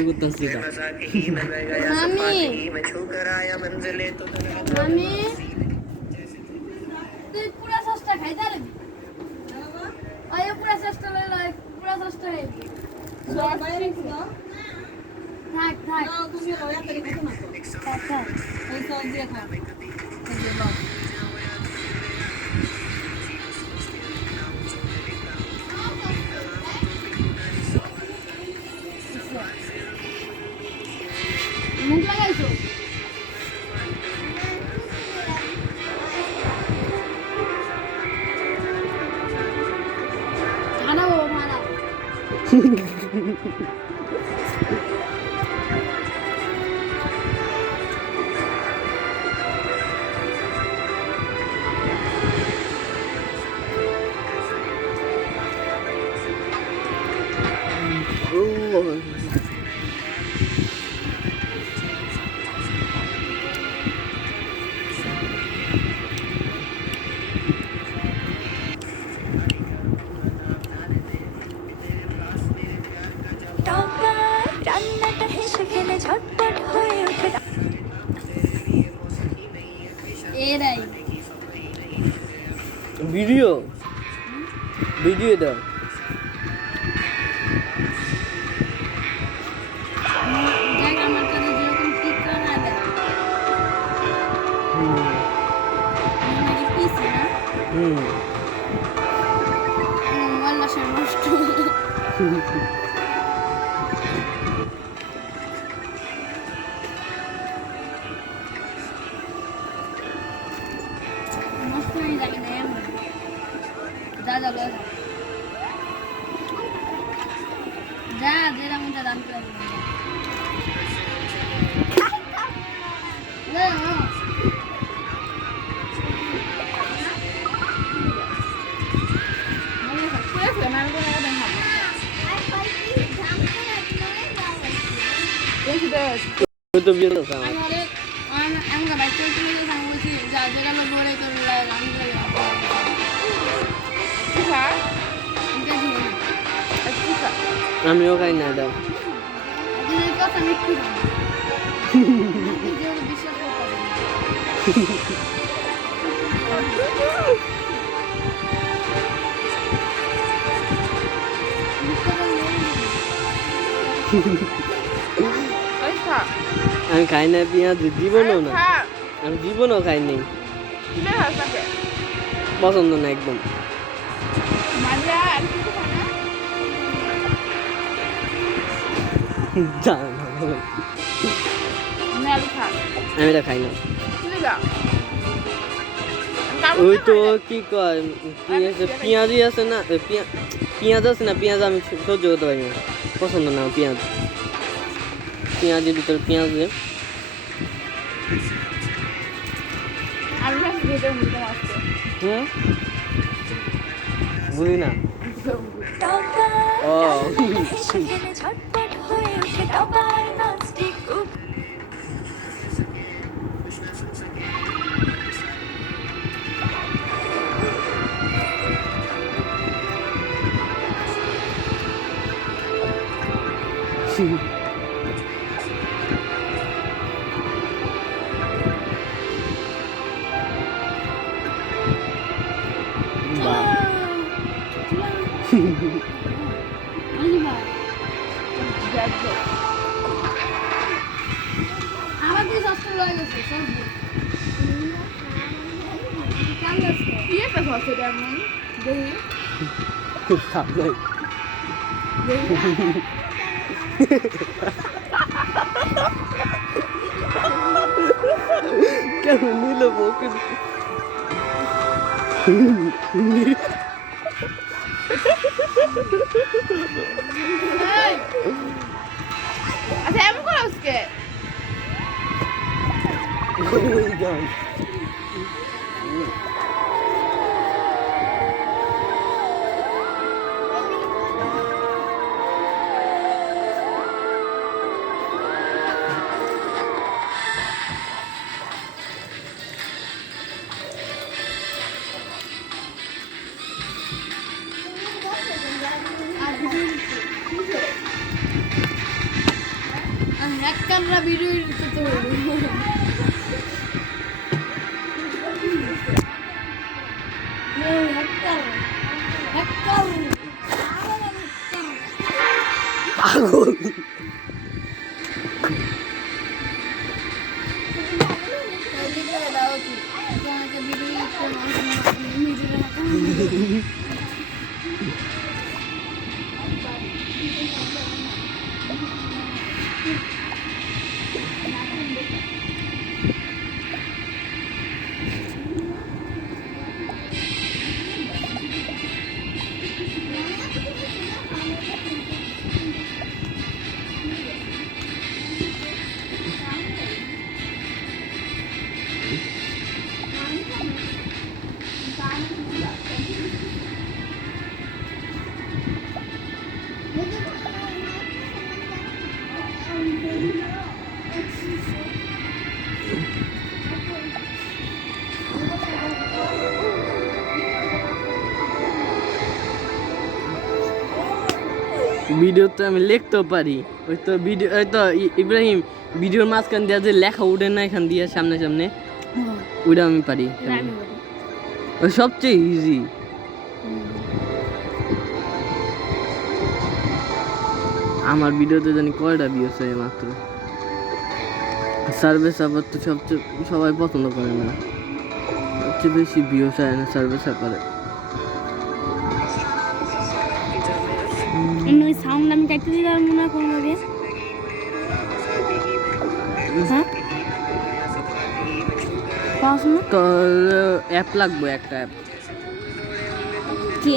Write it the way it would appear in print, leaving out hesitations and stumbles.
করতেছি না আমি তুই পুরা সস্তা খাই তাহলে ওই পুরা সস্তা লই পুরা সস্তা হে থাক থাক তুমি লয়া তরি কত না তো ওই তো দিয়ে খা এই যে লও মুখ লাগাইছো ঠান্ডা ও ঠান্ডা রান্নাটা হেসে খেলে ঝটপট হয়ে ওঠে এরাই ভিডিও ভিডিও দাও দেখ আমার কাছে যেরকম ঠিক করা দেয় মানে পিসি না ওয়াল্লা সে নষ্ট নষ্ট হয়ে যাবে না যা যা লয় যা যেটা মন দাম করে তো বিয়ে করতে আমাকে বাচ্চা চলে গেছে আমি বলছি যা যেটা লোক বলে করে আমি আমিও খাই না দাও কথা আমি একটু বিশ্বাস আমি খাই না পেঁয়াজ জীবনও না আমি জীবনও খাইনি পছন্দ না একদম জানো আমি এটা খাই না ওই তো কি কয় পেঁয়াজই আছে না পেঁয়াজ আছে না পেঁয়াজ আমি সহ্য করতে পারি না পছন্দ না পেঁয়াজ পেঁয়াজের ভিতরে পেঁয়াজ দিয়ে বুঝি না ও হেসে খেলে ঝটপট হয়ে ওঠে টপার ননস্টিক আমার দিয়ে সস্তা লয়ে গেছে কি একটা সস্তা তেমন দেখি খুব সাবধান কেমন নিল বউকে আচ্ছা এমন করো আজকে হ্যাকাররা ভিডিও এডিট করতে পারবে হ্যাকার হ্যাকার পাগল ভিডিও তো আমি লিখতেও পারি ওই তো ভিডিও ওই তো ইব্রাহিম ভিডিওর মাঝখান দিয়ে যে লেখা উঠে না এখান দিয়ে সামনে সামনে ওইটা আমি পারি ওই সবচেয়ে ইজি আমার ভিডিওতে জানি কয়টা ভিউস হয় মাত্র সার্ভিস আবার তো সবচেয়ে সবাই পছন্দ করে না সবচেয়ে বেশি ভিউস হয় না সার্ভিস আপারে ওই সাউন্ড আমি কাটতে দিতে পারবো না কোনোভাবে হ্যাঁ তো অ্যাপ লাগবে একটা অ্যাপ কি